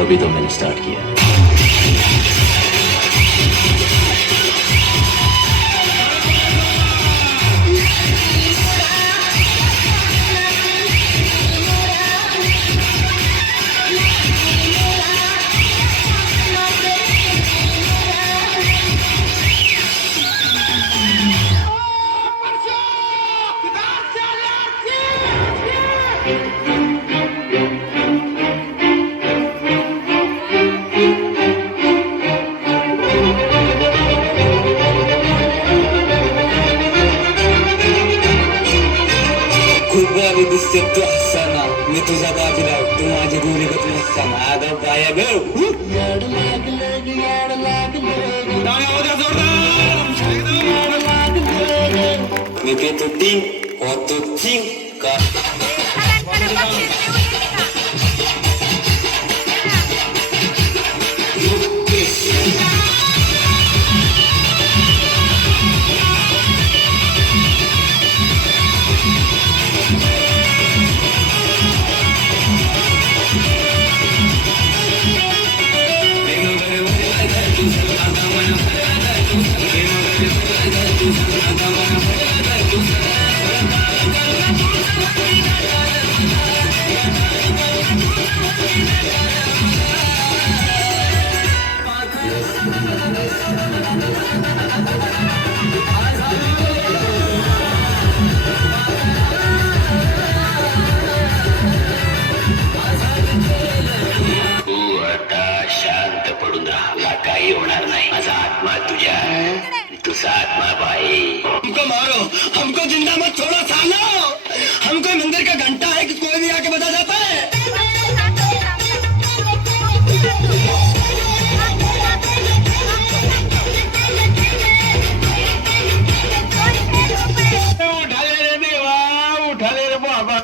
अभी तो मैंने start KIA. खुदवारी दिसते तू हसताना, मी तुझा बाजीराव, तू माझी गोरीगत नसताना. आगाव बाया ग मी पेतो टिंग होतो थिंग का शांत पडून राहा, काही होणार नाही. माझा आत्मा तुझ्या, तुझा आत्मा बाई. हमको मारो, हमको जिंदा मत छोड़ो सालो. हम कोई मंदिर का घंटा है कि कोई भी आके बता जाता है. उठाले रे देवा, उठाले रे बाबा.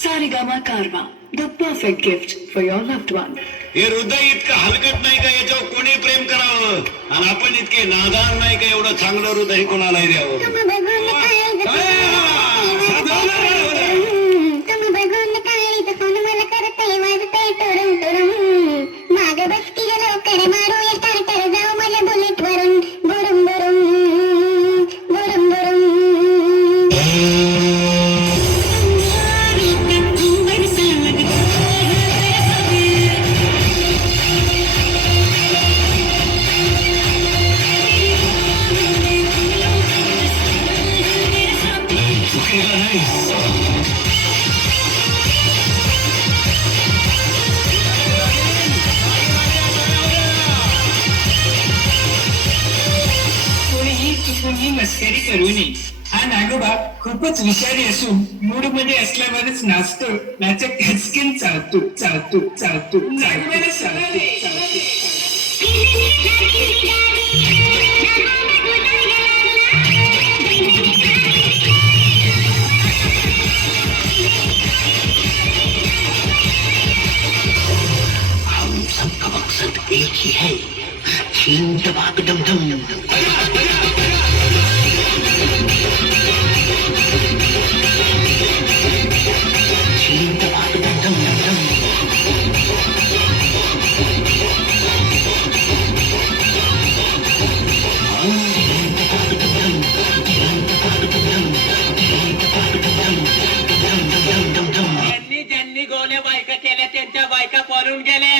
Sarigama Karma, the perfect gift for your loved one. हे हृदय इतकं हलकट नाही का याच्यावर कोणी प्रेम करावं, आणि आपण इतके नादान नाही का एवढं चांगलं हृदय कोणालाही द्यावं. कोणीही मस्करी करू नये. हा नागोबा खूपच विषारी असून मूड मध्ये असल्यावरच नाचतो, नाचक हसकीन चालतो चालतो चालतो चालतो चालतो चालतो. हम सबका मकसद एक ही है, छीन दबाक डम डम. ज्यांनी गोल्या बायका केल्या त्यांच्या बायका पळून गेल्या.